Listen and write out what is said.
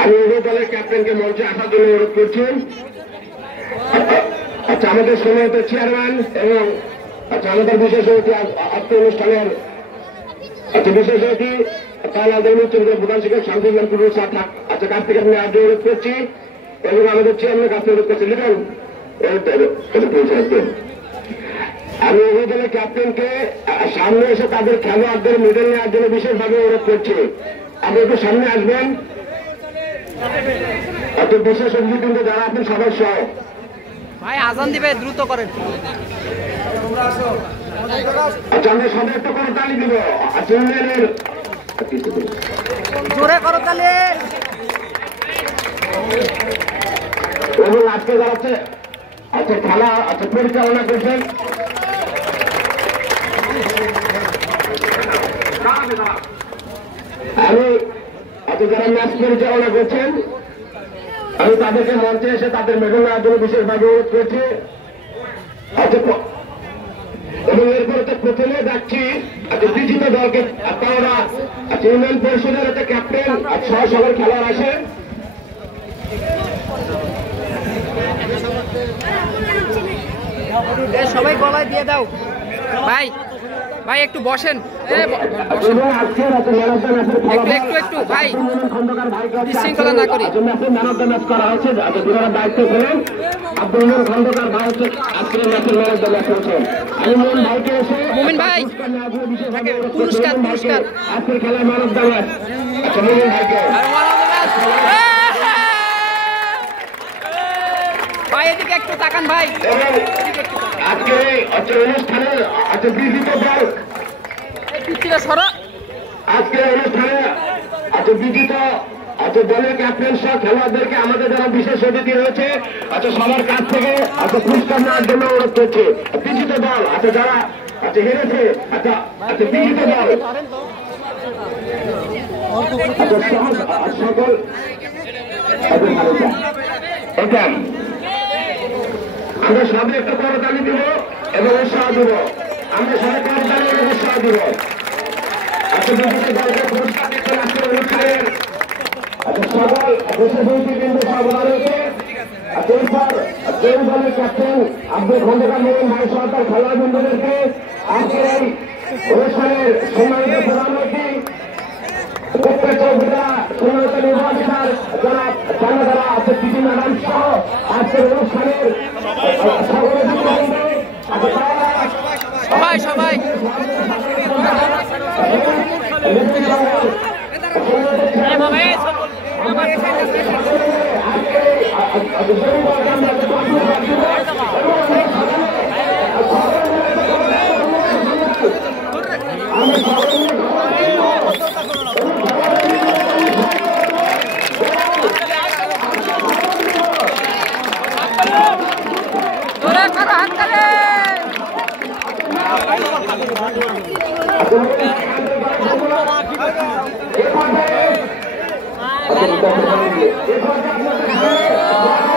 আমি উভয় দলের ক্যাপ্টেনকে মঞ্চে আসার জন্য অনুরোধ করছি। আচ্ছা, আমাদের সমিত চেয়ারম্যান এবং আমাদের বিশেষ অতিথি আজকে অনুষ্ঠানের বিশেষ অতিথি প্রধান শিক্ষক শামসুল্লাহ পুরুষ আচ্ছা কাছ থেকে আমি আজ অনুরোধ করছি এবং আমাদের চেয়ারম্যানের কাছে অনুরোধ করছি লিখুন। আমি উভয় দলের ক্যাপ্টেনকে সামনে এসে তাদের খেলোয়াড়দের মেডেল নেওয়ার জন্য বিশেষভাবে অনুরোধ করছি। আপনি একটু সামনে আসবেন। এত বিশেষ অতিথিবৃন্দ যারা আপনি সবাই সহ ভাই আজান দিবে, দ্রুত করেন। আচ্ছা, আমরা সবাই একটু করে তালি দিব। আচ্ছা, ইউনিয়নের জোরে করো তালি। এবং আজকে যাচ্ছে আচ্ছা খেলা আচ্ছা পরিচালনা করছেন আমি আচ্ছা যারা ম্যাচ পরিচালনা করছেন আমি তাদেরকে মঞ্চে এসে তাদের মেডেল নেওয়ার জন্য বিশেষভাবে অনুরোধ করছি। আচ্ছা, এবং এরপরে তো প্রথমে যাচ্ছি আচ্ছা বিজিত দলকে আপনারা আচ্ছা ইউনিয়ন পরিষদের একটা ক্যাপ্টেন সহ সবার খেলোয়াড় আসেন। সবাই গলায় দিয়ে দাও। ভাই ভাই একটু বসেন, একটু একটু ভাই বিশৃঙ্খলা না করি। ম্যান অফ দ্য ম্যাচ করা হয়েছে। দায়িত্ব ছিলেন আব্দুল খন্দকার ভাই হচ্ছে আজকের ম্যাচের ম্যান অফ দ্য ম্যাচ হয়েছে। আমি মোহন ভাইকে এসে মুমিন ভাই পুরস্কার পুরস্কার আজকের খেলায় ম্যান অফ দ্য ম্যাচ আচ্ছা মোহন ভাইকে ভাই এদিকে একটু তাকান ভাই। আজকে অনুষ্ঠানে আচ্ছা বিজিত দল আজকের অনুষ্ঠানে আচ্ছা বিজিত আচ্ছা দলের ক্যাপ্টেন সহ খেলোয়াড়দেরকে আমাদের যারা বিশেষ অতিথি রয়েছে আচ্ছা সবার কাছ থেকে আচ্ছা পুরস্কার নেওয়ার জন্য অনুরোধ করছে। বিজিত দল আচ্ছা যারা আচ্ছা হেরেছে আচ্ছা আচ্ছা বিজিত দল সকল এটা আমরা সবাই একটা করতালি দিব এবং উৎসাহ দিব। আমরা সবাই করতালি এবং উৎসাহ দিব। আচ্ছা বিজেপি দলকে পুরস্কার দিচ্ছেন আজকের অনুষ্ঠানের আচ্ছা সকল বিশেষ অতিথিবৃন্দ সর্বদা রয়েছে। আচ্ছা এরপর এই দলের ক্যাপ্টেন আব্দুল খন্দকার মোহন ভাই সরকার খেলোয়াড়বৃন্দদেরকে আজকের এই অনুষ্ঠানের সম্মানিত প্রধান অতিথি যারা আছে পিটি ম্যাডাম সহ আজকের অনুষ্ঠানের সবাই সবাই এরপর